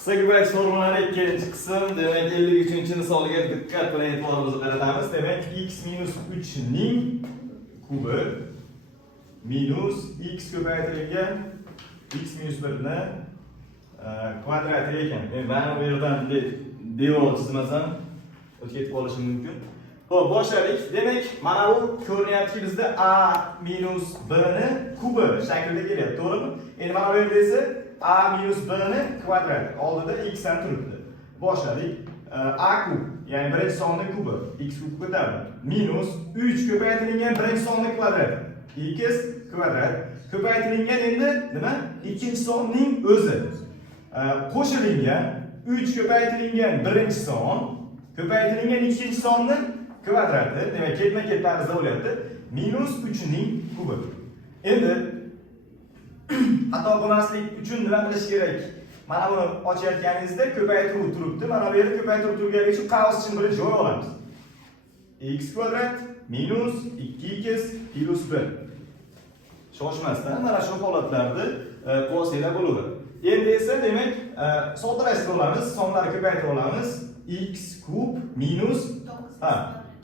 Qisqa ko'paytirish formulari ikkinchi qism. Demak 53-misolga diqqat bilan e'tiborimizni qaratamiz. Demak x minus 3 ning kubi minus x ko'paytirilgan x minus 1 ni kvadrati ekan. Mana bu yerdan devor chizmasam o'tib ketib qolishi mumkin. Xo'p, boshladik. Demak, mana bu ko'rinyapti bizda a minus 1 ni kubi shaklida kelyapti, to'g'rimi? Endi mana bu yerda esa a minus 1 ni kvadrat. Oldida x dan turibdi. Boshladik. A kub, ya'ni birinchi sonning kubi, x kub ko'tarildi. Minus 3 ko'paytirilgan birinchi sonning kvadrati, x kvadrat. Ko'paytirilgan endi nima? Ikkinchi sonning o'zi. Qo'shilgan 3 ko'paytirilgan birinchi son, ko'paytirilgan ikkinchi sonning kvadrati, demak ketma-ket tarzda bo'lyapti. Minus 3 ning kubi. Endi xato bo'lmaslik uchun nima qilish kerak? Mana buni ochayotganingizda ko'paytiruv turibdi. Mana bu yerda ko'paytiruv turgani uchun qavs uchun birinchi joy olamiz. X kvadrat minus 2x plus 1. Shoshmasdan mana shu holatlarda qolsanglar bo'laveradi. Endi esa demak soddalashtirib olamiz, sonlarni ko'paytirib olamiz. X kub minus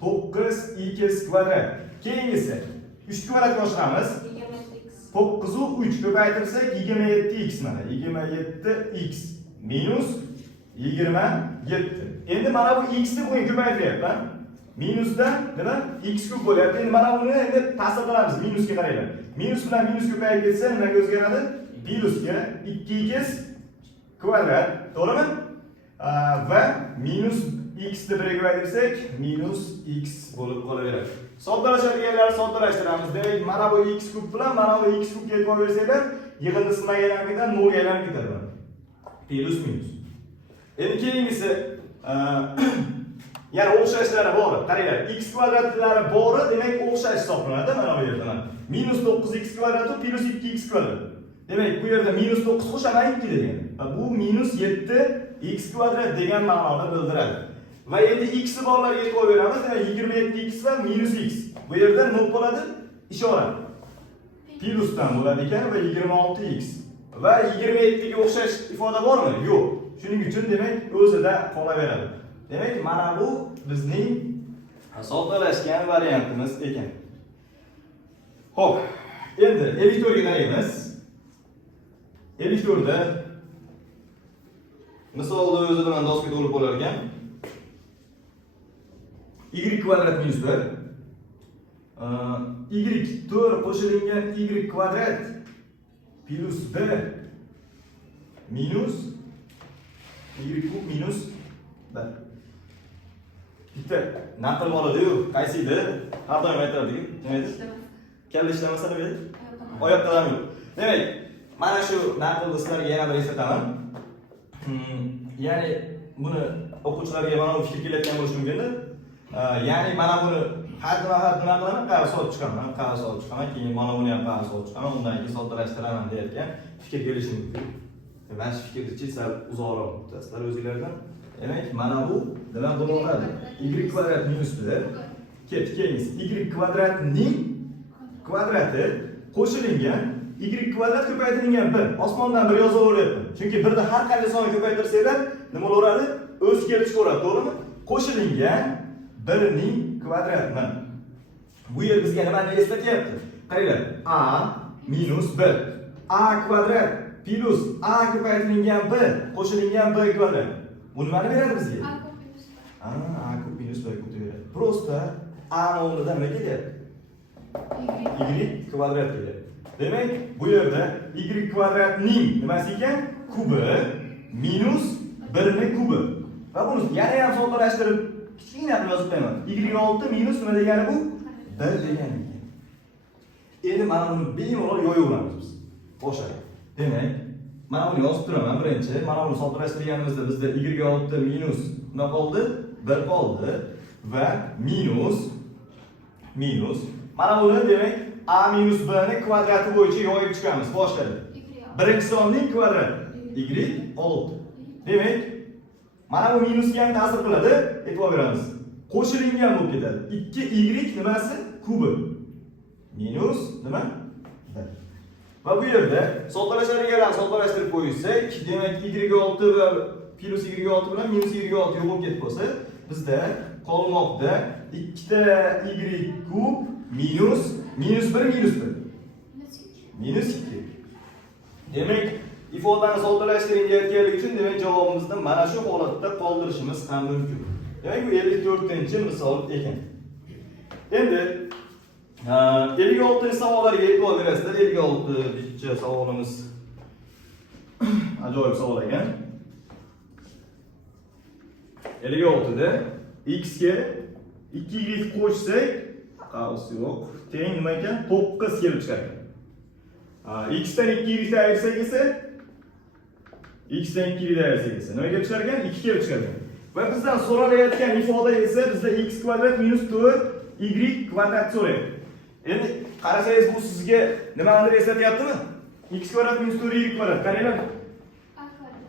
9x kvadrat. Keyingisi 3 kvadratga oshiramiz. 9 u 3 ko'paytirsak 27x mana 27x minus 27. Endi mana bu x ni bugun ko'paytiryapman. Minusdan nima? X kub bo'lyapti. Endi mana buni endi ta'sir qilamiz minusga qaranglar. Minus bilan minus ko'payib ketsa nimaga o'zgaradi? Plusga 2x kvadrat, to'g'rimi? Va minus x ni biriga ko'paytirsak minus x bo'lib qolaveradi. Soddalashadiganlar soddalashtiramiz. Demak, mana bu x kub bilan mana bu x kubga e'tibor bersanglar, yig'indisi nimaga aylanib ketadi? 0 ga aylanib ketadi. Plus minus. Endi keyingisi yana o'xshashlari bor. Qaranglar, x kvadratlari bori, demak o'xshash hisoblanadi mana bu yerda. Minus 9x kvadrat plus 2x kvadrat. Demak, bu yerda minus 9 qo'shaman 2 degan. Bu minus 7x kvadrat degan ma'noni bildiradi. Va endi x borlarga e'tibor beramiz. Demak 27x va minus x. Bu yerda nima bo'ladi? Ishora. Plusdan bo'ladi ekan va 26x. Va 27 ga o'xshash ifoda bormi? Yo'q. Shuning uchun demak o'zida qolaveradi. Demak, mana bu bizning soddalashgan variantimiz ekan. Xo'p, endi 54 ga qaraymiz. 54 da misolda o'zi bilan doska to'lib bo'lar ekan. Y kvadrat minus 1 y 4 qo'shilgan y kvadrat plus 1 minus y kub minus 1. Bitta naql bo'ladi-yu, qaysi edi? Har doim aytardik. Nima edi? Kalla ishlamasa nima edi? Oyoqda ham yo'q. Demak, mana shu naqlni sizlarga yana bir eslataman. Ya'ni buni o'quvchilarga mana bu fikr kelayotgan bo'lishi mumkin-da. Ya'ni mana buni har nima qilaman, qavs olib chiqaman, keyin mana buni ham qavs olib chiqaman, undan keyin soddalashtiraraman deyotgan fikr kelishi mumkin. Mana shu fikrni sal uzoqroq tutasizlar o'zingizlardan. Demak, mana bu nima bo'laveradi? Y kvadrat minus 1 keyingisi y kvadratning kvadrati qo'shilgan y kvadrat ko'paytirilgan 1. Osmondan bir yozaveryapman. Chunki birda har qanday sonni ko'paytirsanglar, nima bo'laveradi? O'z kelib chiqaveradi, to'g'rimi? Qo'shilgan 1 ning kvadrati. Bu yer bizga nimani eslatyapti? Qaranglar, a minus 1. A kvadrat plus a ko'paytirilgan 1 qo'shilgan 1 kvadrat. Bu nimani beradi bizga? A kub minus 1 kub beradi. Prosta a o'rnida nima kelyapti? Y kvadrat kelyapti. Demak, bu yerda y kvadratning nimasi ekan? Kubi minus 1 ning kubi. Va buni yana ham soddalashtirib kichkina qilib yozib qo'yaman. Y6 minus nima degani bu? 1 degani ekan. Endi mana buni bemalol yoyaveramiz biz. Boshladik. Demak, mana buni yozib turaman birinchi. Mana buni soddalashtirganimizda bizda y6 minus nima qoldi? 1 qoldi va minus mana buni demak a minus 1 ni kvadrati bo'yicha yoyib chiqamiz. Boshladik. Birinchi sonning kvadrati y6. Demak, mana bu minusga ham ta'sir qiladi, e'tibor beramiz. Qo'shilgan bo'lib ketadi. 2y nimasi? Kubi. Minus nima? 1. Va bu yerda soddalashadiganlarni soddalashtirib qo'ysak, demak y6 va plus y6 bilan minus y6 yo'q bo'lib ketib qolsa, bizda qolmoqda ikkita y kub minus 1 minus 2. Demak, ifodani soddalashtiring deyotganligi uchun demak javobimizni mana shu holatda qoldirishimiz ham mumkin. Demak, bu 54-misol ekan. Endi 56-savollarga e'tibor berasizlar. 56-savolimiz ajoyib savol ekan. 56da x ga 2y qo'shsak, qarasi yo'q. Teng nima ekan? 9 kelib chiqadi. X dan 2y ayirsak esa x dan 2y ayirsak esa nima kelib chiqar ekan? 2 kelib chiqadi. Va bizdan so'ralayotgan ifoda esa bizda x kvadrat minus 4y kvadrat so'rayapti. Endi qarasangiz bu sizga nimani eslatyaptimi? X kvadrat minus 4y kvadrat. Qaranglar.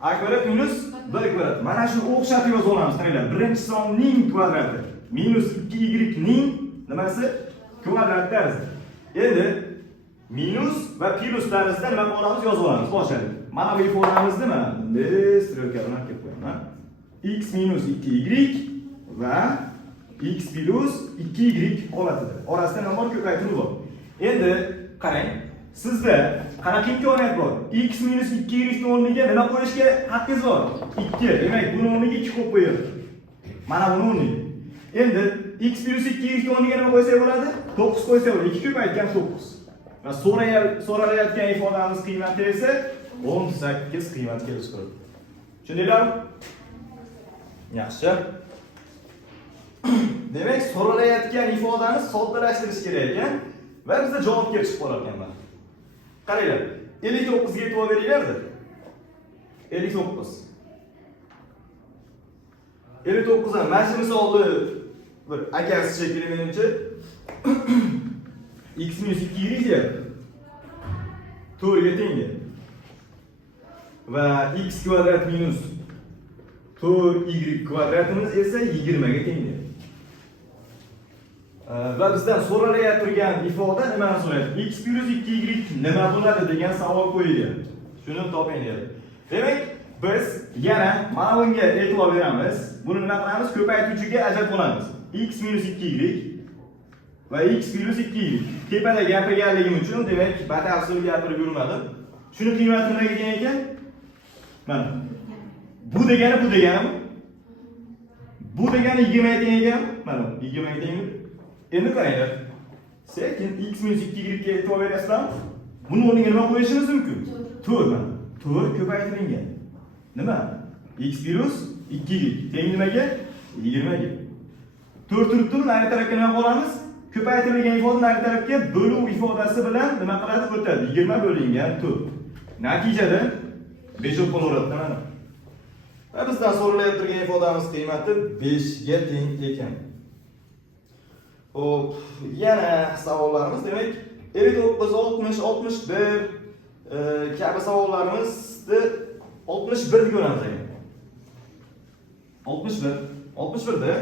A kvadrat minus 1 kvadrat. Mana shu o'xshatib yoza olamiz. Qaranglar. Birinchi sonning kvadrati minus 2y ning nimasi? Kvadrat darzi. Endi minus va pluslarimizni nima qilamiz? Yozib olamiz. Boshladik. Mana bu ifodamiz nima? Biz strelkalarni kelib qo'yaman. X minus 2y va x plus 2y holatida. Orasida nima bor? Ko'paytiruv bor. Endi qarang, sizda qanaqa imkoniyat bor? X minus 2y o'rniga nima qo'yishga haqqingiz bor? 2. Demak, buni o'rniga 2 qo'yib qo'ying. Mana buni o'rniga. Endi x plus 2y o'rniga nima qo'ysak bo'ladi? 9 qo'ysak bo'ladi. 2 ko'paytgan 9. Va so'ralayotgan ifodamiz qiymati esa 18 qiymat kelib chiqadi. Tushundinglarmi? Yaxshi. Demak, so'ralayotgan ifodani soddalashtirish kerak ekan va bizda javobga chiqib qolar ekan. Qaranglar, 59 ga e'tibor beringlar-da. 59. 59 dan mana shu misolni bir akasi shekilli menimcha x minus 2y deyapti. 4 ga teng. Va x kvadrat minus 4y kvadratimiz esa 20 ga teng. Va bizdan so'ralayotgan turgan ifoda nimani so'rayapti? X plus 2y nima bo'ladi degan savol qo'yilgan. Shuni toping deyapti. Demak, biz yana mana bunga e'tibor beramiz. Buni nima qilamiz? Ko'paytuvchiga ajratib olamiz. X minus 2y va x plus 2y. Tepada gapirganligim uchun demak, batafsil gapirib yurmadim. Shuni qiymati nimaga teng ekan? Mana. Bu degani bu deganim. Bu degani 20 ga teng ekan. Mana 20 ga teng. Endi qaranglar. Sekin x minus 2y ga e'tibor berasizlar. Buni o'rniga nima qo'yishimiz mumkin? 4 mana. 4 ko'paytirilgan. Nima? X plus 2y teng nimaga? 20 ga. 4 turibdi, nari tarafga nima qolamiz? Ko'paytirilgan ifoda nari tarafga bo'luv ifodasi bilan nima qiladi? O'tadi. 20 bo'lingan 4. Natijada 5 bo'laveradi mana. Va bizdan so'ralayotgan ifodamiz qiymati 5 ga teng ekan. Hop, yana savollarimiz demak 59, 60, 61 kabi savollarimizni 61 deb ko'ramiz ekan. 61 da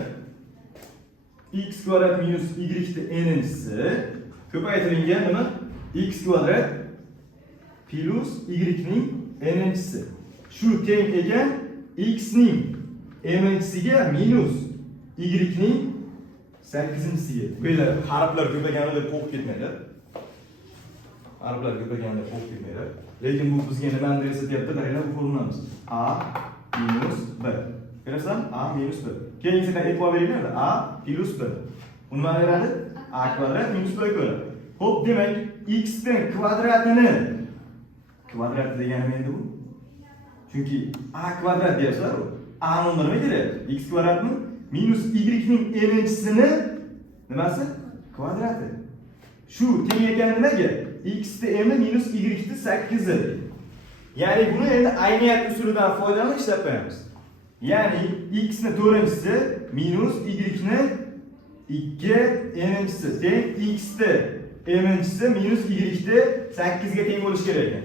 x kvadrat minus y n'inchisi ko'paytirilgan nima? X kvadrat plus y ning n'inchisi. Shu teng ekan x ning m'inchisiga minus y ning 8-siga. Bo'ylar harflar ko'payganida qo'rqib ketmaydi. Harflar ko'payganida qo'rqib ketmaydi. Lekin bu bizga nimani eslatyapti? Qaranglar, bu formulamiz. A minus 1. Ko'rasizmi? A minus 1. Keyingisida e'tibor beringlar. A plus 1. Uni nima beradi? A kvadrat minus 1 ko'radi. Xo'p, demak, x ning kvadratini kvadrat deganim endi bu. Chunki a kvadrat deyapsizlar. A nima kerak? X kvadratni minus y ning n'chisini nimasi? Kvadrati. Shu teng ekan nimaga? X ni m minus y ni 8 edi. Ya'ni buni endi ayniyat usulidan foydalanib ishlab qo'yamiz. Ya'ni x ni 4-chisi minus y ni 2 n'chisi teng x ni m'chisi minus y ni 8 ga teng bo'lishi kerak ekan.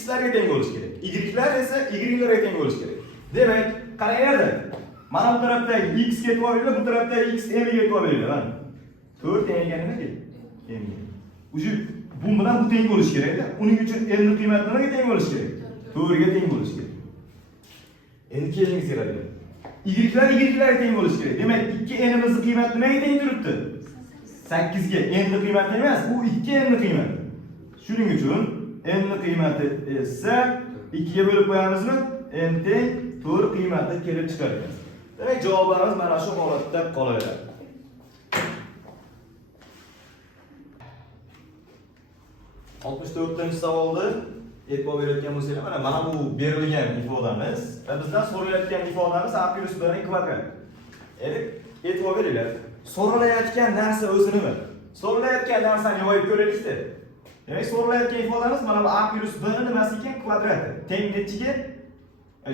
X'larga teng bo'lishi kerak. Y'lar esa y'larga teng bo'lishi kerak. Demak, qaranglar. Mana bu tarafdagi x ga e'tibor beringlar, bu tarafdagi x m ga e'tibor beringlar. Mana 4 teng ekan nimaga? M. Uju Bu bilan bu teng bo'lishi kerak-da. Uning uchun n ning qiymati nimaga teng bo'lishi kerak? 4 ga teng bo'lishi kerak. Endi kelingiz keladi. Y'lar teng bo'lishi kerak. Demak, 2n nimizning qiymati nimaga teng turibdi? 8 ga. N ning qiymati emas, u 2n ning qiymati. Shuning uchun n ning qiymati esa 2 ga bo'lib qo'yamizmi? N teng 4 qiymati kelib chiqadi. Demak, javobimiz mana shu holatda qolaveradi. Oltmish to'rtinchi savolda e'tibor berayotgan bo'lsanglar, mana bu berilgan ifodamiz va bizdan so'ralayotgan ifodamiz a plus b ning kvadrat. Endi e'tibor beringlar. So'ralayotgan narsa o'zi nima? So'ralayotgan narsani yoyib ko'raylik-da. Demak, so'ralayotgan ifodamiz mana bu a plus b ning nimasi ekan? Kvadrati. Teng nechiga?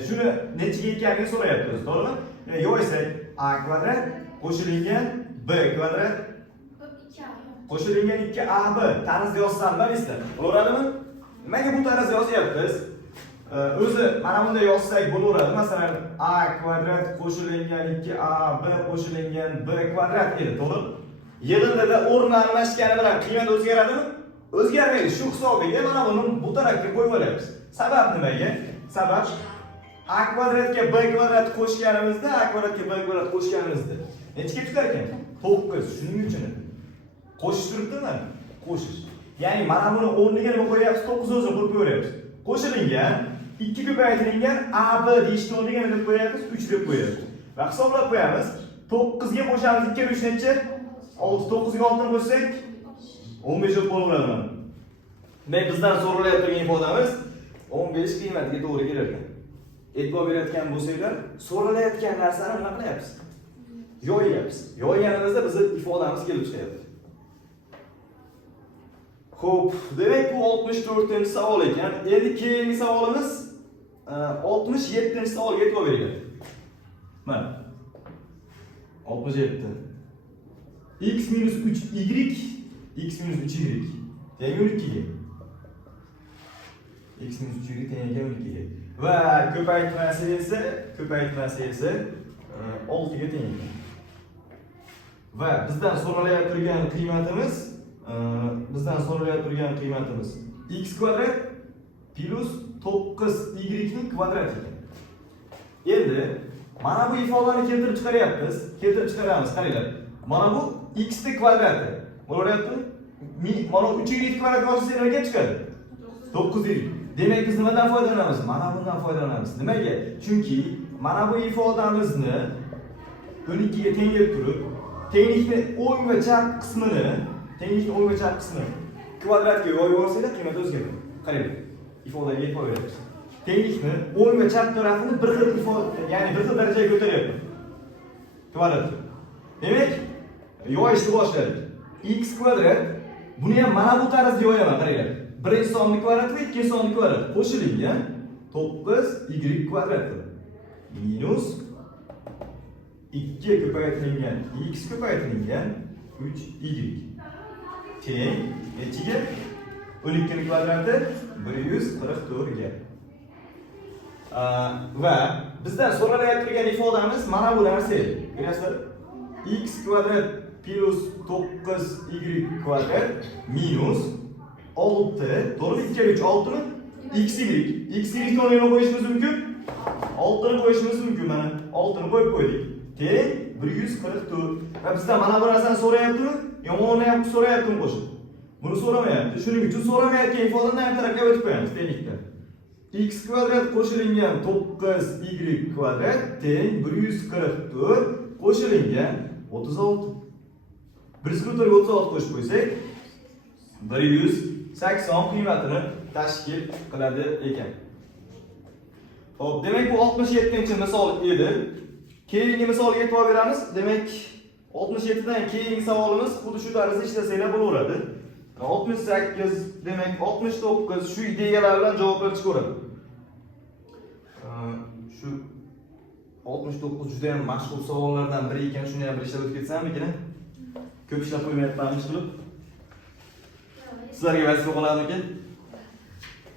Shuni nechiga ekanligini so'rayapmiz, to'g'rimi? Yoysak a kvadrat qo'shilgan b kvadrat qo'shilgan 2ab tarzda yozsam bilasizlar. Bo'ladimi? Nimaga bu tarzda yozyapmiz? O'zi mana bunda yozsak bo'laveradi. Masalan, a kvadrat qo'shilgan 2ab qo'shilgan b kvadrat edi, to'g'ri? Yig'indida o'rni almashgani bilan qiymat o'zgaradimi? O'zgarmaydi. Shu hisobiga mana buni bu tarafga qo'yib olyapmiz. Sabab nimaga? Sabab a kvadratga b kvadrat qo'shganimizda, a kvadratga b kvadrat qo'shganimizda necha tutar ekan? 9. Shuning uchun qo'shish turibdimi? Qo'shish. Ya'ni mana buni o'rniga nima qo'yapmiz? 9 o'zini qo'yib qo'yapmiz. Qo'shilgan 2 ko'paytirilgan AB deyishni o'rniga nima deb qo'yapmiz? 3 deb qo'yapmiz. Va hisoblab qo'yamiz. 9 ga qo'shamiz 2 ga 3 necha? 6. 9 ga 6 ni qo'shsak 15 bo'lib qolaveradi mana. Demak, bizdan so'ralayotgan ifodamiz 15 qiymatiga to'g'ri kelar ekan. E'tibor berayotgan bo'lsanglar, so'ralayotgan narsani nima qilyapmiz? Yo'yapmiz. Yo'yganimizda bizning ifodamiz kelib chiqyapti. Xo'p, demak bu 64-savol ekan. Endi keyingi savolimiz 67-savolga e'tibor beringlar. Mana 67. X minus 3y teng 12 ga. X minus 3y teng 12 ga. Va ko'paytmasi esa 6 ga teng ekan. Va bizdan so'ralayotgan qiymatimiz x kvadrat plus 9y ning kvadrati ekan. Endi mana bu ifodani keltirib chiqaramiz. Qaranglar. Mana bu x ning kvadrati. Bo'lyapti? Mana 3y kvadrat yozsa nima chiqadi? 9y. Demak, biz nimadan foydalanamiz? Mana bundan foydalanamiz. Nimaga? Chunki mana bu ifodamizni 12 ga tenglab turib, tenglikni o'ng va chap qismini kvadratga yoyib olsanglar qiymat o'zgaradi. Qarang, ifodaga e'tibor beramiz. Tenglikni o'ng va chap tarafini bir xil ya'ni bir xil darajaga ko'taryapmiz. Kvadrat. Demak, yoyishni boshladik. X kvadrat buni ham mana bu tarzda yoyaman, qaranglar. Birinchi sonli kvadrat va ikkinchi sonli kvadrat qo'shilgan 9y kvadrat minus 2 ko'paytirilgan x ko'paytirilgan 3y teng nechiga? 12 ning kvadrati 144 ga. Va bizdan so'ralayotgan ifodamiz mana bu narsa edi. Ko'rasizlar? X kvadrat plus 9y kvadrat minus 6, to'g'ri? 2 ga 3 6 mi? xy ni o'rniga qo'yishimiz mumkin? 6 ni qo'yishimiz mumkin mana. 6 ni qo'yib qo'ydik. Teng 144. Va bizdan mana bu narsani so'rayaptimi? Yomonni ham so'rayaptimi qo'shib? Buni so'ramayapti. Shuning uchun so'ramayotgan ifodani ham tarafga o'tib qo'yamiz tenglikda. X kvadrat qo'shilgan 9y kvadrat teng 144 qo'shilgan 36. 144 ga 36 qo'shib qo'ysak 180 qiymatini tashkil qiladi ekan. Xo'p, demak bu 67-misol edi. Keyingi misolga e'tibor beramiz. Demak, 67 dan keyingi savolimiz xuddi shu tarzda ishlasanglar bo'laveradi. 68, demak 69 shu ideyalar bilan javoblar chiqaveradi. Shu 69 juda ham mashhur savollardan biri ekan, shuni ham bir ishlab o'tib ketsammikin? Ko'p ishlab qo'ymayapman qilib. Sizlarga vazifa qoladimikin?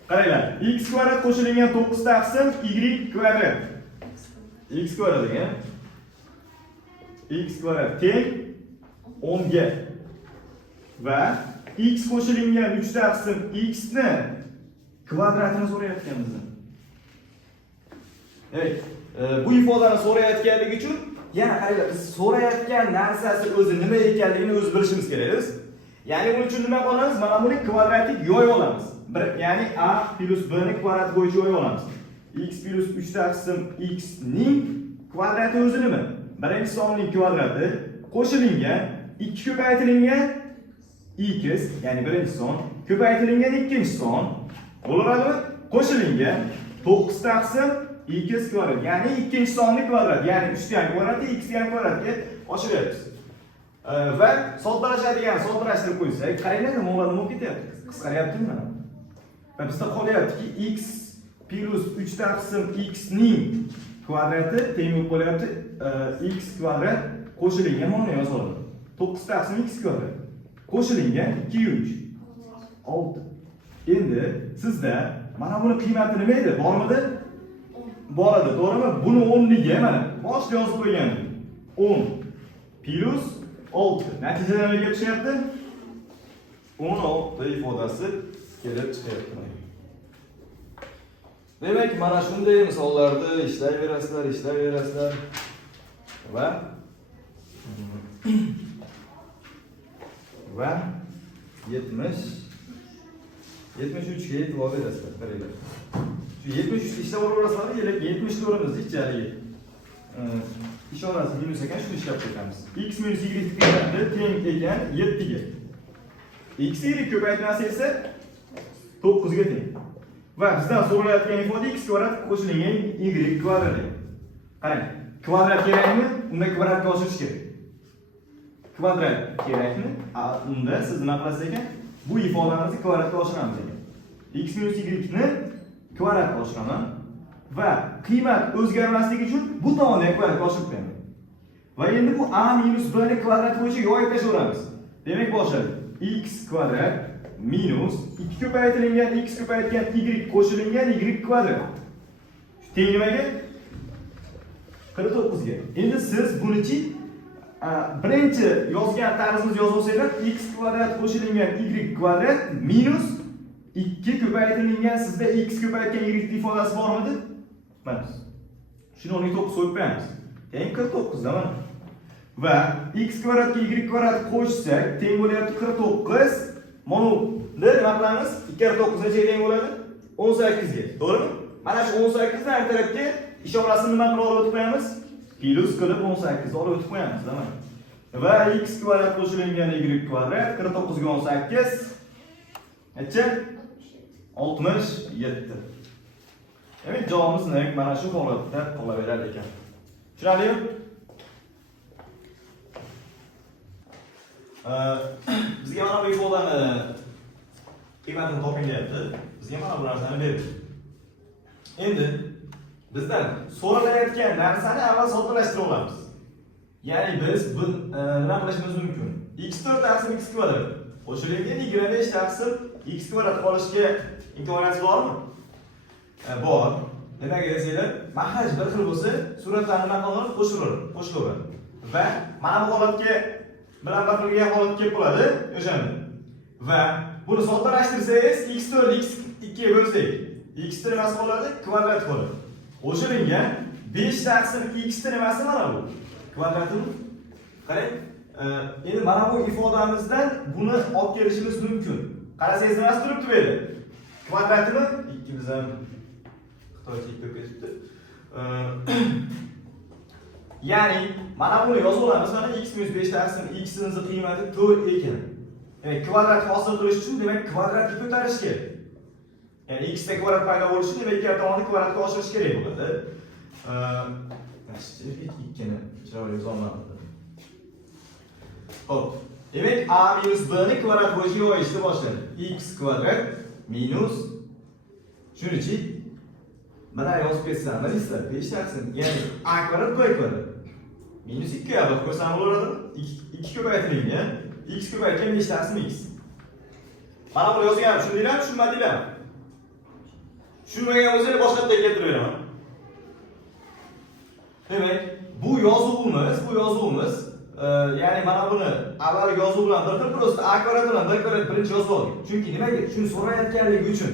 Qaranglar, x kvadrat qo'shilgan 9 taqsim y kvadrat. X kvadrat degan x kvadrat teng 10 ga va x qo'shilgan 3 taqsim x ni kvadratini so'rayotganmiz. Evet, bu ifodani so'rayotganligi uchun yana qaranglar, biz so'rayotgan narsasi o'zi nima ekanligini o'zi bilishimiz kerak. Ya'ni buning uchun nima qilamiz? Mana buni kvadratik yoyib olamiz. Ya'ni a plus b ni kvadrat bo'yicha yoyib olamiz. X plus 3 taqsim x ning kvadrati o'zi nima? Birinchi sonning kvadrati qo'shilgan 2 ko'paytirilgan x, ya'ni birinchi son ko'paytirilgan ikkinchi son bo'laveradimi? Qo'shilgan 9 taqsim x kvadrat, ya'ni ikkinchi sonning kvadrati, ya'ni 3 ga kvadrati x ga kvadratga oshiryapmiz. Va soddalashtirib qo'ysak, qaranglar, nima bo'lib ketyapti? Qisqaryaptimi mana? Va bizda qolyaptiki x plus 3 taqsim x ning kvadrati teng bo'lib qolyapti x kvadrat qo'shilgan mana yozib olaman. 9 taqsim x kvadrat qo'shilgan 2 3 6. Endi sizda mana buni qiymati nima edi? Bormidi? Bor edi, to'g'rimi? Buni o'rniga mana boshda yozib qo'ygandim. 10 plus 6. Natijada nima kelib chiqyapti? 16 ifodasi kelib chiqyapti. Demak, mana shunday misollarda ishlayverasizlar va 73 ga e'tibor berasizlar. Qaranglar. Shu 73 ishlab olaverasizlar, 74 ni ichariga ishorasi minus ekan, shuni ishlab ketamiz. X minus y tenglikda teng ekan 7 ga. X y ko'paytmasi esa 9 ga teng. Va bizdan so'ralayotgan ifoda x kvadrat qo'shilgan y kvadrat. Qarang, kvadrat kerakmi? Unda kvadratga oshirish kerak. Kvadrat kerakmi? Unda siz nima qilasiz ekan? Bu ifodamizni kvadratga oshiramiz ekan. X minus y ni kvadratga oshiraman va qiymat o'zgarmasligi uchun bu tomonni kvadratga oshirib qo'yaman. Va endi bu a minus b ni kvadrat bo'yicha yoyib tashlaveramiz. Demak, boshladik. X kvadrat minus 2 ko'paytirilgan x ko'paytirilgan y qo'shilgan y kvadrat. Teng nimaga? 49 ga. Endi siz bunichi birinchi yozgan tarzimizni yozib olsanglar, x kvadrat qo'shilgan y kvadrat minus 2 ko'paytirilgan sizda x ko'paytirilgan y ifodasi bormidi? Mana. Shuni o'rniga 9 qo'yib qo'yamiz. Teng 49 da mana. Va x kvadratga y kvadrat qo'shsak, teng bo'lyapti 49. Mana nima qilamiz? 2 kere 9 nechaga teng bo'ladi? 18 ga. To'g'rimi? Mana shu 18 ni har tarafga ishorasini nima qilib olib o'tib qo'yamiz? Plus qilib 18 olib o'tib qo'yamiz, mana. Va x kvadrat qo'shilgan y kvadrat 49 ga 18 necha? 67. Demak, javobimiz nima? Mana shu holatda qolaverar ekan. Tushunarlimi? Bizga mana bu ifodani qiymatini toping deyapti. Bizga mana bu narsani berdi. Endi bizdan so'ralayotgan narsani avval soddalashtirib olamiz. Ya'ni biz nima qilishimiz mumkin? x4 taqsim x kvadrat qo'shilgan 25 taqsim x kvadrat qolishga imkoniyati bormi? Bor. Nimaga desanglar, mahaj bir xil bo'lsa, suratlarni nima qilib qo'shilaveradi. Va mana bu holatga bilan bir xilga holat kelib qoladi o'shanda. Va buni soddalashtirsangiz x4 x2 ga bo'lsak, x ni nimasi qoladi? Kvadrat qoladi. Qo'shilgan 5 taqsim x ni nimasi mana bu? Kvadratimi? Qarang, endi mana bu ifodamizdan buni olib kelishimiz mumkin. Qarasangiz nimasi turibdi bu yerda? Kvadratimi? Ikkimiz ham Xitoycha ko'p ketibdi. Ya'ni mana buni yozib olamiz. Mana x minus 5 taqsim x ning qiymati 4 ekan. Ya'ni kvadrat hosil qilish uchun demak kvadratga ko'tarish kerak. Ya'ni x da kvadrat paydo bo'lishi demak ikkala tomonni kvadratga oshirish kerak bo'ladi. Ikkini chiroyli yozolmadim. Xo'p. Demak, a minus b ni kvadrat bo'yicha yoyishni boshladi. X kvadrat minus shunichi mana yozib ketsam, bilasizlar, 5 taqsim, ya'ni a kvadrat b kvadrat minus 2 ga olib qo'ysam bo'ladimi? 2 ko'paytirilgan x ko'paytirilgan 5 taqsim x. Mana buni yozganman, tushundinglarmi, tushunmadinglarmi? Tushunmagan bo'lsangiz boshqa yerga keltirib beraman. Demak, bu yozuvimiz ya'ni mana buni avval yozuv bilan bir xil prosta a kvadrat bilan b kvadrat birinchi yozib oldik. Chunki nimaga? Shuni so'rayotganligi uchun.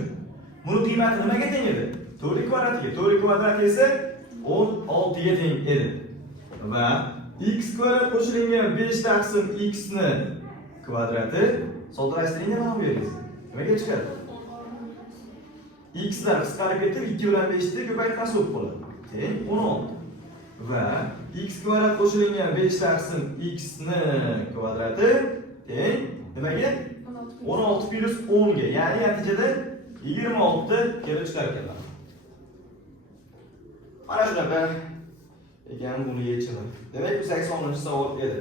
Buni qiymati nimaga teng edi? 4 kvadratiga. 4 kvadrat esa 16 ga teng edi. Va x kvadrat qo'shilgan 5 taqsim x ni kvadrati soddalashtiringlar mana bu yerga. Nimaga chiqadi? X lar qisqarib ketib 2 bilan 5 ni ko'paytirsa bo'lib qoladi. Teng 16. Va x kvadrat qo'shilgan 5 taqsim x ni kvadrati teng nimaga? 16 plus 10 ga. Ya'ni natijada 26 kelib chiqar ekanlar. Mana shunaqa ekan buni yechimi. Demak, bu 80-savol edi.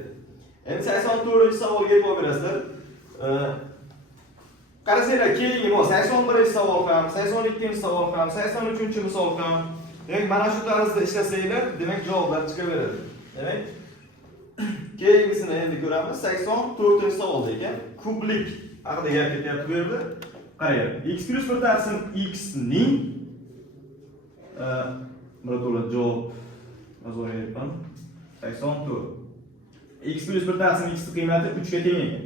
Endi 84-savolga e'tibor berasizlar. Qarasanglar, keyingi bu 81-savol ham, 82-savol ham, 83-misol ham. Demak, mana shu tarzda ishlasanglar, demak javoblar chiqaveradi. Demak, keyingisini endi ko'ramiz. 84-savolda ekan, kublik haqida gap ketyapti bu yerda. Qarang, x plus 1 taqsim x ning mana to'liq javob yozaveryapman. 84. X plus 1 taqsim x qiymati 3 ga teng ekan.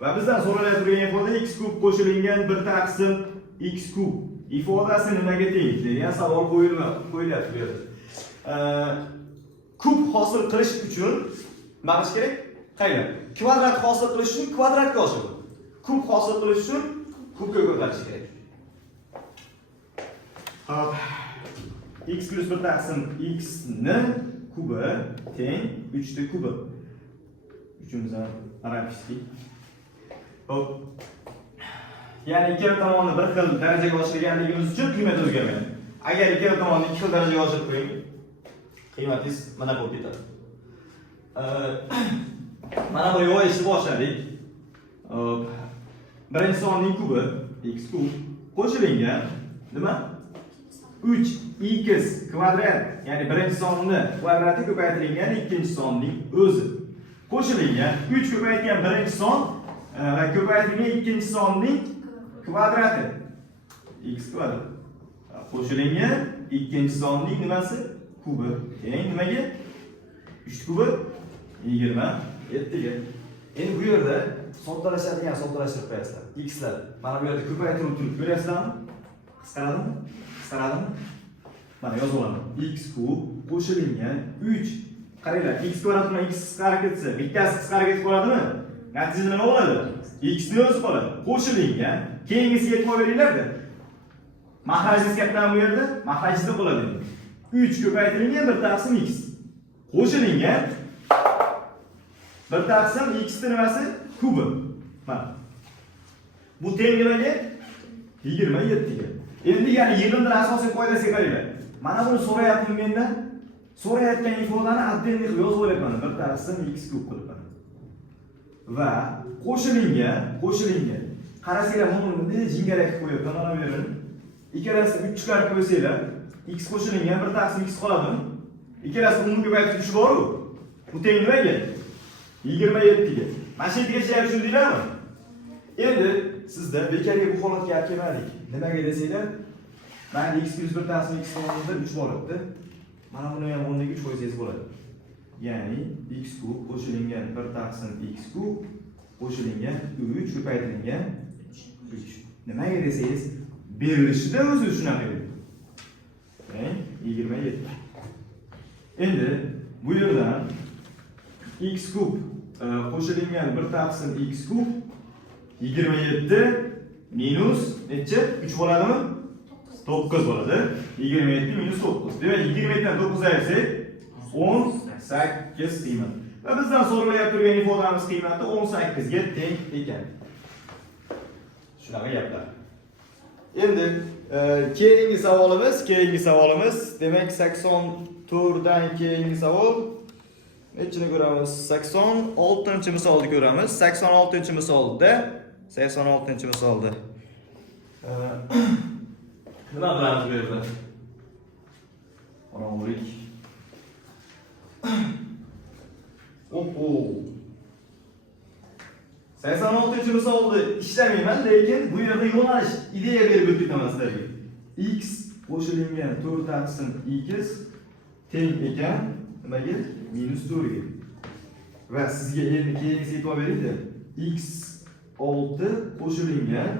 Va bizdan so'ralayotgan turgan ifoda x kub qo'shilgan 1 taqsim x kub ifodasi nimaga teng degan savol qo'yilyapti bu yerda. Kub hosil qilish uchun nima qilish kerak? Qayda? Kvadrat hosil qilish uchun kvadratga oshirib. Kub hosil qilish uchun kubga ko'tarish kerak. Hop. X plus 1 taqsim x ni kubi teng 3 ta kubi. Uchimizdan arabistik. Hop. Ya'ni ikkala tomonni bir xil darajaga oshirganligimiz uchun qiymat o'zgarmaydi. Agar ikkala tomonni ikki xil darajaga oshirib qo'ying, qiymatingiz mana bo'lib ketadi. Mana bu yo'yishni boshladik. Hop. Birinchi sonning kubi x kub qo'shilgan nima? 3x kvadrat, ya'ni birinchi sonni kvadrati ko'paytirilgan ikkinchi sonning o'zi. Qo'shilgan 3 ko'paytirgan birinchi son va ko'paytirilgan ikkinchi sonning kvadrati x kvadrat. Qo'shilgan ikkinchi sonning nimasi? Kubi. Teng nimaga? 3 kubi 27 ga. Endi bu yerda soddalashadigan soddalashtirib qo'yasizlar. X lar mana bu yerda ko'paytirib turib ko'rasizlarmi? Qisqaradimi? Qisqaradimi? Mana yozib olaman. X kub qo'shilgan 3. Qaranglar, x kvadrat bilan x qisqarib ketsa, bittasi qisqarib ketib qoladimi? Natijada nima bo'ladi? X ni o'zi qoladi. Qo'shilgan, keyingisiga e'tibor beringlar-da. Mahrajingiz kattami bu yerda? Mahrajingizda bo'ladi. 3 ko'paytirilgan 1 taqsim x. Qo'shilgan 1 taqsim x ni nimasi? Kubi. Mana. Bu teng nimaga? 27 ga. Endi yana yig'inning asosiy qoidasiga qaranglar. Mana buni so'rayaptim mendan. So'rayotgan ifodani addenni qilib yozib olyapman. 1 taqsim x kub qilib. Va qo'shilgan. Qarasanglar, buni bunday jingalak qilib qo'yapman mana bu yerni. Ikkalasini 3 chiqarib qo'ysanglar, x qo'shilgan 1 taqsim x qoladimi? Ikkalasi umumga ko'paytirish bor-ku. Bu teng nimaga? 27 ga. Mana shu yergacha tushundinglarmi? Endi sizda bekarga bu holatga olib kelmadik. Nimaga desanglar, mana x plus 1 taqsim x o'rnida 3 bo'ladi. Mana buni ham o'rniga 3 qo'ysangiz bo'ladi. Ya'ni x kub qo'shilgan 1 taqsim x kub qo'shilgan 3 ko'paytirilgan 3. Nimaga desangiz, berilishida o'zi shunaqa edi. 27. Endi bu yerdan x kub qo'shilgan 1 taqsim x kub 27 minus necha? 3 bo'ladimi? 9 bo'ladi. 27 minus 9. Demak, 27 dan 9 ayirsak 18 qiymat. Va bizdan so'ralayotgan turgan ifodamiz qiymati 18 ga teng ekan. Shunaqa gaplar. Endi keyingi savolimiz, demak 84 dan keyingi savol nechini ko'ramiz? 86-misolni ko'ramiz. 86-misolda nima qilamiz bu yerda? Qorong'ulik. Oho. 86-misolda ishlamayman, lekin bu yerda yo'nalish ideya berib o'tayman sizlarga. X qo'shilgan 4 taqsim x teng ekan nimaga? -4 ga. va sizga endi keyingisi e'tibor beringda. x6 qo'shilgan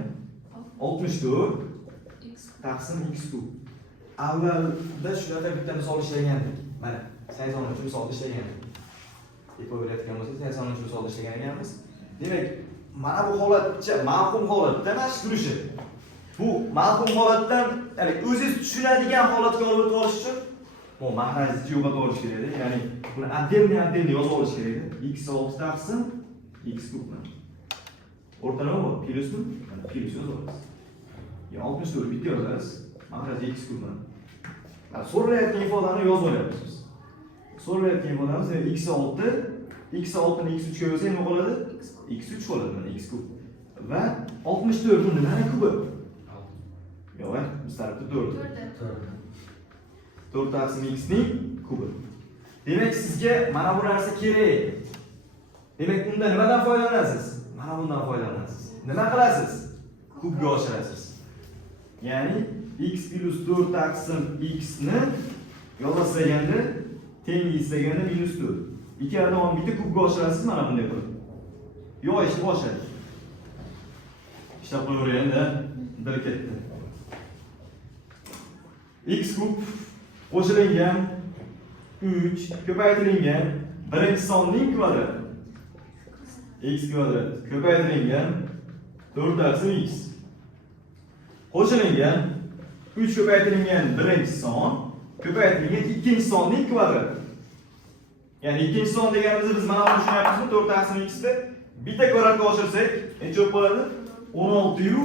64 taqsim x kub. Avvalda shunaqa bitta misol ishlagandik. Mana 83 misolda ishlagandik. E'tibor berayotgan bo'lsangiz 83 misolda ishlagan ekanmiz. Demak, mana bu holatcha ma'qul holatda mana shu turishi. Bu ma'qul holatdan, ya'ni o'zingiz tushunadigan holatga olib olish uchun bu mahrajni yo'qotib olish kerak. Ya'ni buni отдельно yozib olish kerak. x6 taqsim x kub. O'rtada nima bor? Plyusmi? Mana plyus yozib olasiz. Ya 64 bitta yozasiz. Mahraj x kub. Mana so'ralayotgan ifodani yozib olyapmiz biz. So'ralayotgan ifodamiz x6 ni x3 ga bo'lsa nima qoladi? x3 qoladi, mana x kub. Va 64 buni nimani kubi? Yo'q, biz tarafda 4. 4 taqsim x ning kubi. Demak, sizga mana bu narsa kerak. Demak, unda nimadan foydalanasiz? Mana bundan foydalanasiz. Nima qilasiz? Kubga oshirasiz. Ya'ni x plus 4 taqsim x ni yozilganda tenglaganda minus 4. Ikkaladan bitta kubga oshirasiz mana bunday qilib. Yo, ishni boshladi. Ishlab qo'yaverayanda bir ketdi. X kub qo'shilgan 3 ko'paytirilgan birinchi sonning kvadrati. X kvadrat ko'paytirilgan 4 taqsim x. Qo'shilgan 3 ko'paytirilgan birinchi son ko'paytirilgan ikkinchi sonning kvadrati. Ya'ni ikkinchi son deganimizni biz mana buni tushunyapmizmi? 4 taqsim x ni bitta kvadratga oshirsak, necha bo'ladi? 16 yu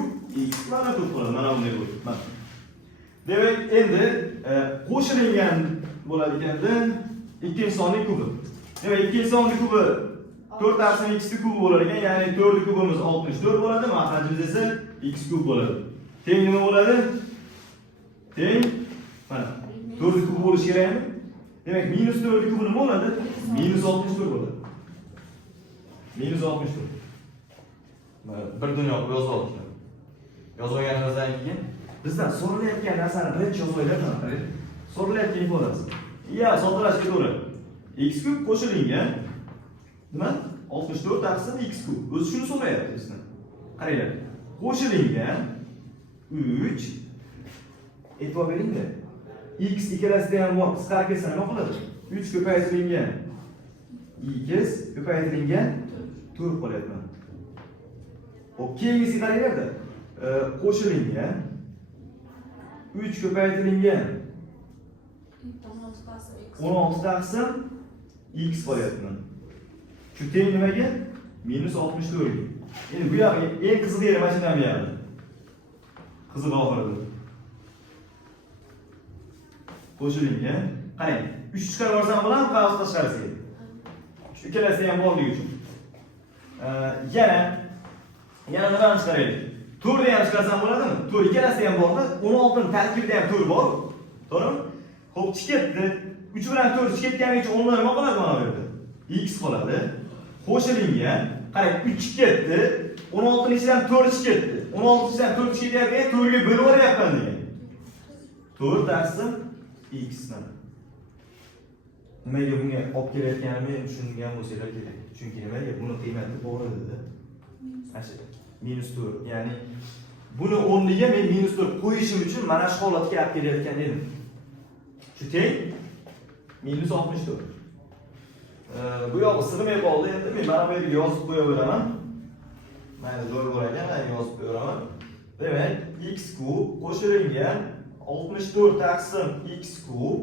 x kvadrat bo'ladi. Mana bunday bo'ladi. Mana. Demak, endi qo'shilgan bo'ladiganda ikkinchi sonning kubi. Demak, ikkinchi sonning kubi 4 taqsim x ni kubi bo'lar ekan, ya'ni 4 ni kubimiz 64 bo'ladi, mahrajimiz esa x kub bo'ladi. Teng nima bo'ladi? Teng mana 4 ni kubi bo'lishi kerakmi? Demak, minus 4 ni kubi nima bo'ladi? Minus 64 bo'ladi. Minus 64. Mana bir dunyo qilib yozib oldik. Yozib olganimizdan keyin bizdan so'ralayotgan narsani birinchi yozib olayapman. So'ralayotgan ifodasi. Ya, soddalashga to'g'ri. X kub qo'shilgan nima? 64 taqsim x kub. O'zi shuni so'rayapti bizdan. Qaranglar. Qo'shilgan 3 e'tibor beringlar. X ikkalasida ham bor. Qisqarib ketsa nima qiladi? 3 ko'paytirilgan x ko'paytirilgan 4 qolyapti. Xo'p, keyingisi qaranglarda. Qo'shilgan 3 ko'paytirilgan 16 taqsim x qolyapti. Shu teng nimaga? Minus 64 ga. Endi bu yoq eng qiziq yeri mana shundan buyog'i. Qiziq oxirida. Qo'shilgan. Qarang, 3 chiqarib olsam bo'ladimi, qavs tashqarisiga? Ikkalasi ham borligi uchun. Yana nimani chiqaraylik? 4 ni ham chiqarsam bo'ladimi? 4 ikkalasi ham borda, 16 ning tarkibida ham 4 bor. To'g'rimi? Xo'p, chiqibdi. 3 bilan 4 chiqayotgani uchun onlar nima qoladi mana bu yerda? X qoladi. Qo'shilgan, qarang 3 chiqibdi. 16 ning ichidan 4 chiqibdi. 16 ichidan 4 chiqyapti, 4 ga bo'lib olyapman degan. 4 taqsim x dan. Nimaga bunga olib kelayotganimni tushungan bo'lsanglar kerak. Chunki nimaga buni qiymati bor edi. Minus 4. Ya'ni buni o'rniga men minus 4 qo'yishim uchun mana shu holatga olib kelayotgan edim. Shu teng minus 64. Bu yog'i sig'may qoldi. Endi men mana bu yerga yozib qo'yaveraman. Mayli, joy bor ekan, men yozib qo'yaveraman. Demak, x kub qo'shilgan 64 taqsim x kub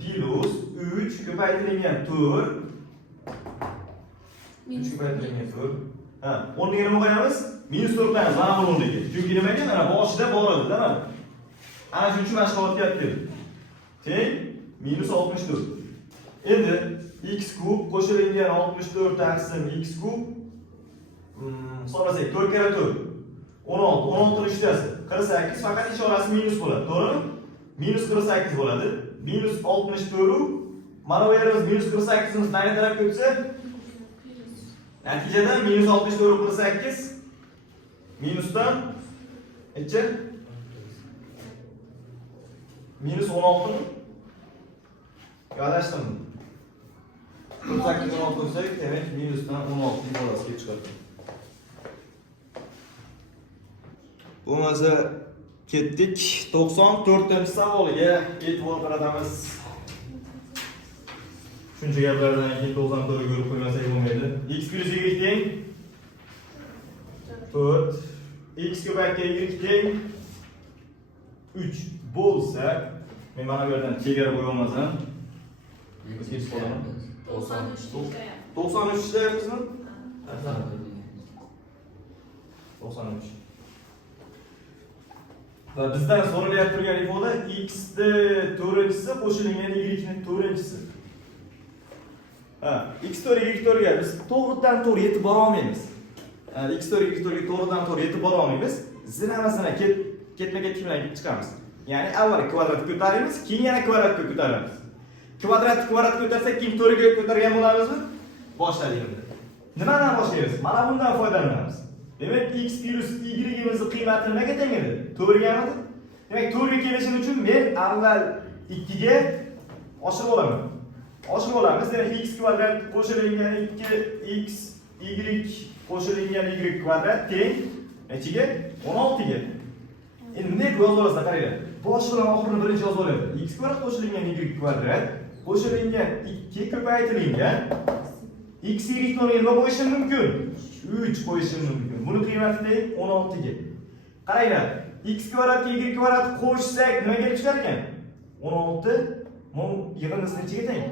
plus 3 ko'paytirilgan 4 3 ko'paytirilgan 4. Ha, o'rniga nima qo'yamiz? Minus 4 qo'yamiz mana bu o'rniga. Chunki nimaga? Mana boshida bor edi, mana. Ana shuning uchun mana shu holatga olib keldim. Teng minus 64. Endi x kub qo'shilgan 64 taqsim x kub hisoblasak 4 kere 4 16, 16 ning uchtasi 48, faqat ishorasi minus bo'ladi, to'g'rimi? Minus 48 bo'ladi. Minus 64 mana bu yerimiz minus 48 imiz nari tarafga o'tsa, natijada minus 64 48 minusdan necha? Minus 16 mi? Adashdimmi? 48 16 qo'ysak, demak minusdan 16 bolasiga chiqadi. Bo'lmasa ketdik 94-savoliga e'tibor qaratamiz. Shuncha gaplardan keyin 94 ko'rib qo'ymasak bo'lmaydi. X + y teng 4, x ko'paytirga y teng 3 bo'lsa, men mana bu yerdan chegara qo'ya olmasam, bizga hech qolaman. 93 ishlayapmizmi? 93. Va bizdan so'ralayotgan turgan ifoda x ni to'rtinchisi qo'shilgan y ni to'rtinchisi. Ha, x to'rt y to'rtga biz to'g'ridan to'g'ri yetib bora olmaymiz. X to'rt y to'rtga to'g'ridan to'g'ri yetib bora olmaymiz. Zinamasini ketma-ketlik bilan chiqamiz. Ya'ni avval kvadratga ko'taramiz, keyin yana kvadratga ko'taramiz. Kvadratni ko'tarsak, keyin to'rtga ko'targan bo'lamizmi? Boshlaymiz. Nimadan boshlaymiz? Mana bundan foydalanamiz. Demak, x + y qiymati nimaga teng edi? 4 gamidi. Demak, 4 ga kelishim uchun men avval 2 ga oshirib olaman. Oshirib olamiz. Demak, x kvadrat qo'shilgan 2x y qo'shilgan y kvadrat teng nechiga? 16 ga. Endi bunday yozib olasizlar, qaranglar. Bosh bilan oxirini birinchi yozib olaylik. X kvadrat qo'shilgan y kvadrat qo'shilgan 2 ko'paytirilgan x y ni nima qo'yishim mumkin? 3 qo'yishim mumkin. Buni qiymati teng 16 ga. Qaranglar, x kvadratga y kvadrat qo'shsak nima kelib chiqar ekan? 16 bu yig'indisi nechiga teng?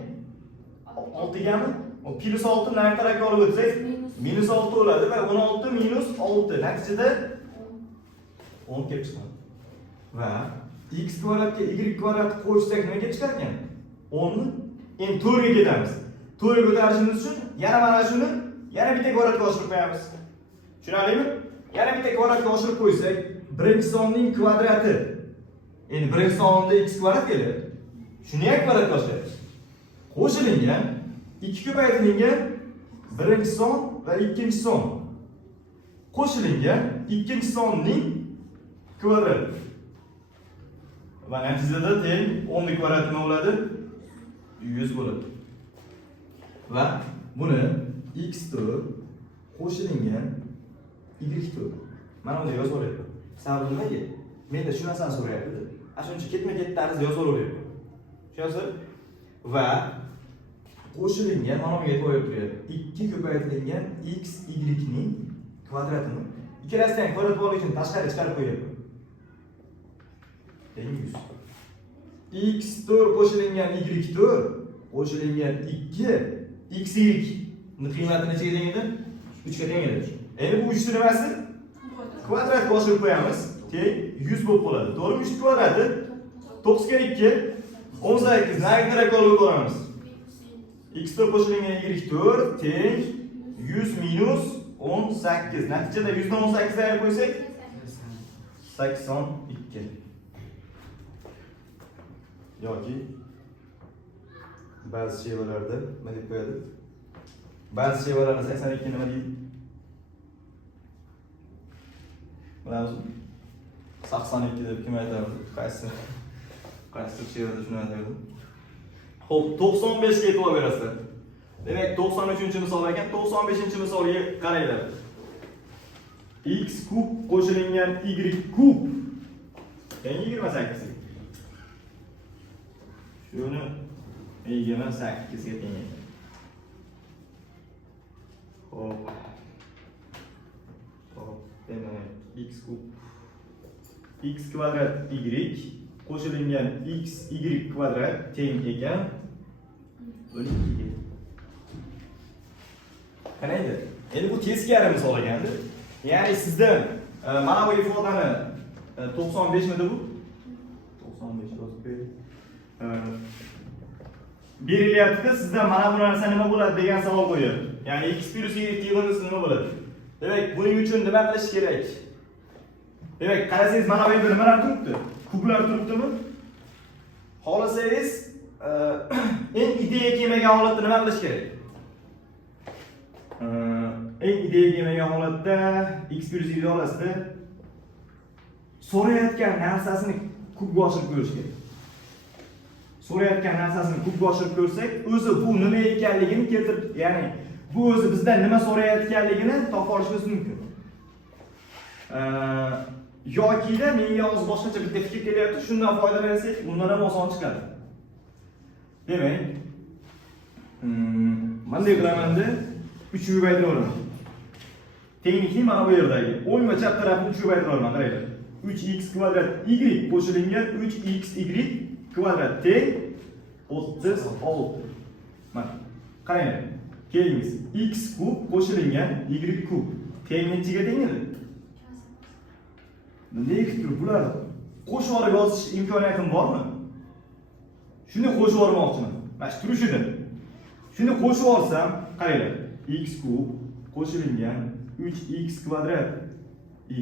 6 gami? O +6 nari tarafga olib o'tsak -6 bo'ladi va 16 -6 natijada 10 kelib chiqadi. Va x kvadratga y kvadrat qo'shsak nima kelib chiqar ekan? 10 ni endi 4 ga ketamiz. 4 ga ko'tarishimiz uchun yana mana shuni yana bitta kvadratga oshirib qo'yamiz. Tushunarlimi? Yana bitta kvadratga oshirib qo'ysak, birinchi sonning kvadrati. Endi birinchi sonda x kvadrat keladi. Shuni ham kvadratga oshiramiz. Qo'shilingan 2 ko'paytirilgan birinchi son va ikkinchi son. Qo'shilingan ikkinchi sonning kvadrati. Va natijada teng 10 ning kvadrati nima bo'ladi? 100 bo'ladi. Va buni x4 qo'shilingan y4. Mana buni yozib olayapman. Sababi nimaga? Menda shu narsani so'rayapti. Shuncha ketma-ketlarni yozib olayapman. Tushunasiz? Va qo'shilingan mana bunga qo'yib turibdi. 2 ko'paytirilgan x y ning kvadratini ikkalasidan kvadrat bo'lishi uchun tashqariga chiqarib qo'yapman. Teng 100. x4 qo'shilingan y4 qo'shilingan 2 x y ni qiymati nechaga teng edi? 3 ga teng edi. Endi bu 3 nimasi? Kvadratga oshirib qo'yamiz. Teng 100 bo'lib qoladi. To'g'rimi? 3 kvadrati 9 ga 2 18 nari tarafga olib boramiz. x4 qo'shilgan y4 teng 100 minus 18. Natijada 100 dan 18 ga ayirib qo'ysak 82. Yoki ba'zi shevalarda nima deb qo'yadi? Ba'zi shevalarda 82 nima deydi? Bilamizmi? 82 deb kim aytadi? Qaysi shevada shuni aytadi? Xo'p, 95 ga e'tibor berasizlar. Demak, 93-misol ekan, 95-misolga qaranglar. X kub qo'shilgan y kub teng 28. Shuni 28 ga teng. Xo'p. Demak, x kub x kvadrat y qo'shilgan x y kvadrat teng ekan 12 ga. Qaranglar. Endi bu teskari misol ekanda. Ya'ni sizdan mana bu ifodani 95 midi bu? 95 yozib qo'ying. Berilyapti, sizdan mana bu narsa nima bo'ladi degan savol qo'yadi. Ya'ni x + y yig'indisi nima bo'ladi? Demak, buning uchun nima qilish kerak? Demak, qarasangiz mana bu yerda nimalar turibdi? Kublar turibdimi? Xohlasangiz, eng ideya kelmagan holatda nima qilish kerak? Eng ideya kelmagan holatda x + y olasizda so'rayotgan narsasini kubga oshirib qo'yish kerak. so'rayotgan narsasini kubga oshirib ko'rsak, o'zi bu nima ekanligini keltirib, ya'ni bu o'zi bizdan nima so'rayotganligini topib olishimiz mumkin. Yoki-da menga hozir boshqacha bitta fikr kelyapti, shundan foydalansak, undan ham oson chiqadi. Demak, bunday qilaman-da, 3 ko'paytiraman. Tenglikni mana bu yerdagi o'ng va chap tarafini 3 ko'paytiraman, qaranglar. 3x kvadrat y qo'shilgan 3xy kvadrat teng 36. Mana qaranglar. Keyingiz x kub qo'shilgan y kub teng nechiga tengmi? Nega bular qo'shib olib yozish imkoniyatim bormi? Shuni qo'shib olmoqchiman. Mana shu turishida. Shuni qo'shib olsam, qaranglar. X kub qo'shilgan 3x kvadrat y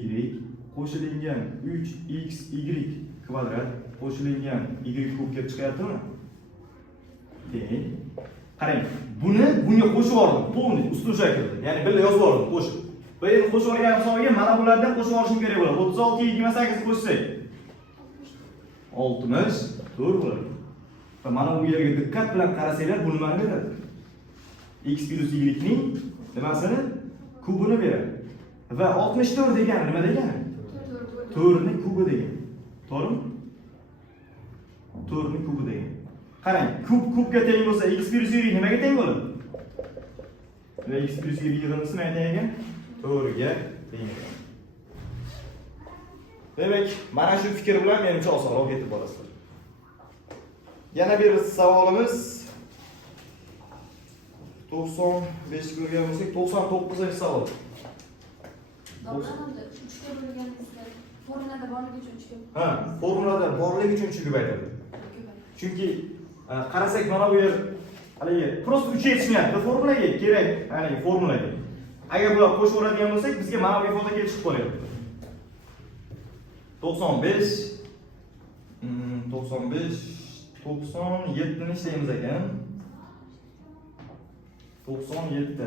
qo'shilgan 3xy kvadrat qo'shilgan y kub kelib chiqyaptimi? Teng. Qarang, bunga qo'shib oldim. To'g'ri, ustun shaklda. Ya'ni birga yozib oldim, qo'shib. Va endi qo'shib olgan hisobiga mana bulardan qo'shib olishim kerak bo'ladi. 36 28 qo'shsak 64 bo'ladi. Va mana bu yerga diqqat bilan qarasanglar, bu nimani beradi? X plus y ning nimasini? Kubini beradi. Va 64 degani nima degani? 4 ning kubi degani. To'g'rimi? 4 ning kubi degani. Qarang, kubga teng bo'lsa x plus y nimaga teng bo'ladi? Va x plus y yig'indisi nima teng ekan? 4 ga teng. Demak, mana shu fikr bilan menimcha osonroq yetib borasizlar. Yana bir savolimiz 95 ko'rgan bo'lsak, 99-savol. Davranada 3 ga bo'lganimizda formulada borligi uchun 3 ga. Ha, formulada borligi uchun 3 ga ko'paytirdi. Chunki qarasak mana bu yer haligi prosta 3 yetishmayapti formulaga, kerak, ya'ni formulaga. Agar bular qo'shib o'radigan bo'lsak, bizga mana bu ifoda kelib chiqib qolyapti. 95 97 ni ishlaymiz ekan. 97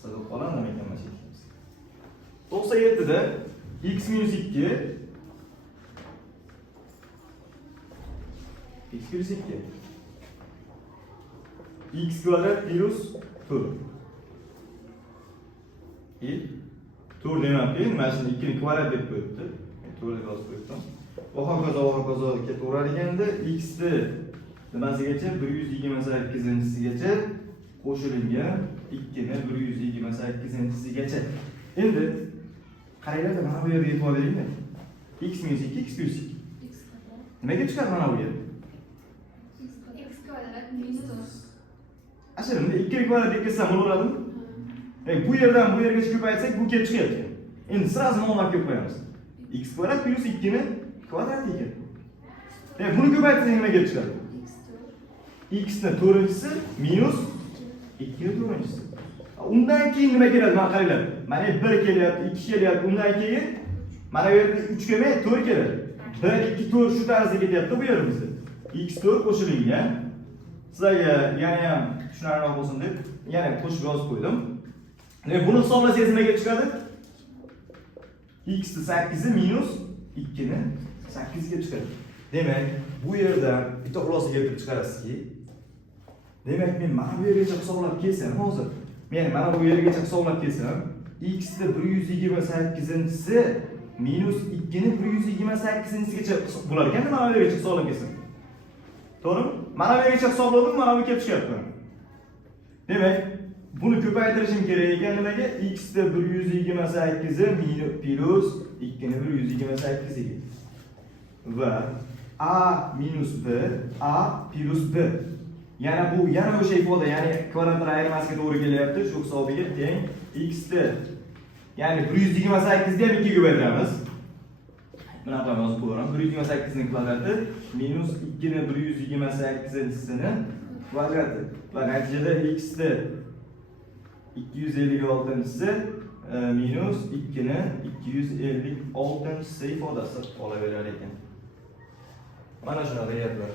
sig'ib qoladimi ekan mana shu. 97 da x minus 2 x plus 2 x kvadrat plus 4 4 demakki, mana shuni 2 ni kvadrat deb qo'yibdi. 4 deb yozib qo'yibdim. Va hokazo ketaverar ekanda x ni nimasigacha 128-sigacha qo'shilgan 2 ni 128-sigacha. Endi qaranglar, mana bu yerga e'tibor beringlar. X minus 2 x plus 2. Nimaga chiqadi mana bu yer? X kvadrat minus. Aslida 2 kvadrat deb kelsam bo'laveradimi? Bu yerdan bu yergacha ko'paytsak, bu kelib chiqyapti. Endi sразу nomlab ko'p qo'yamiz. X kvadrat plus 2 ni kvadrati ekan. Buni ko'paytsak nima kelib chiqadi? X ni 4-chisi minus 2 ni 4-chisi. Undan keyin nima keladi? Mana qaranglar. Mana 1 kelyapti, 2 kelyapti. Undan keyin mana bu yerda 3 kelmay 4 keladi. 1 2 4 shu tarzda ketyapti bu yerimizda. X4 qo'shilgan. Sizlarga yana ham tushunarliroq bo'lsin deb yana qo'shib yozib qo'ydim. Buni hisoblasangiz nima kelib chiqadi? X ni 8 minus 2 ni 8 kelib chiqadi. Demak, bu yerdan bitta xulosa keltirib chiqarasizki, demak men mana bu yergacha hisoblab kelsam hozir, men mana bu yergacha hisoblab kelsam, x ni 128-si minus 2 ni 128-sigacha bo'lar ekan, mana bu yergacha hisoblab kelsam. To'g'rimi? Mana bu yergacha hisobladim, mana bu kelib chiqyapti. Demak, buni ko'paytirishim kerak ekan nimaga? X ni 128 plus 2 ni 128 va a minus b, a plus b. Yana o'sha ifoda, ya'ni kvadratlar ayirmasiga to'g'ri kelyapti. Shu hisobiga teng x ni, ya'ni 128 ni ham 2 ga ko'paytiramiz. Buni ham yozib qo'yaman. 128 ning kvadrati minus 2 ni 128-sini kvadrati. Va natijada x ni 256-si minus 2 ni 256-si ifodasi qolaverar ekan. Mana shunaqa deyaptilar.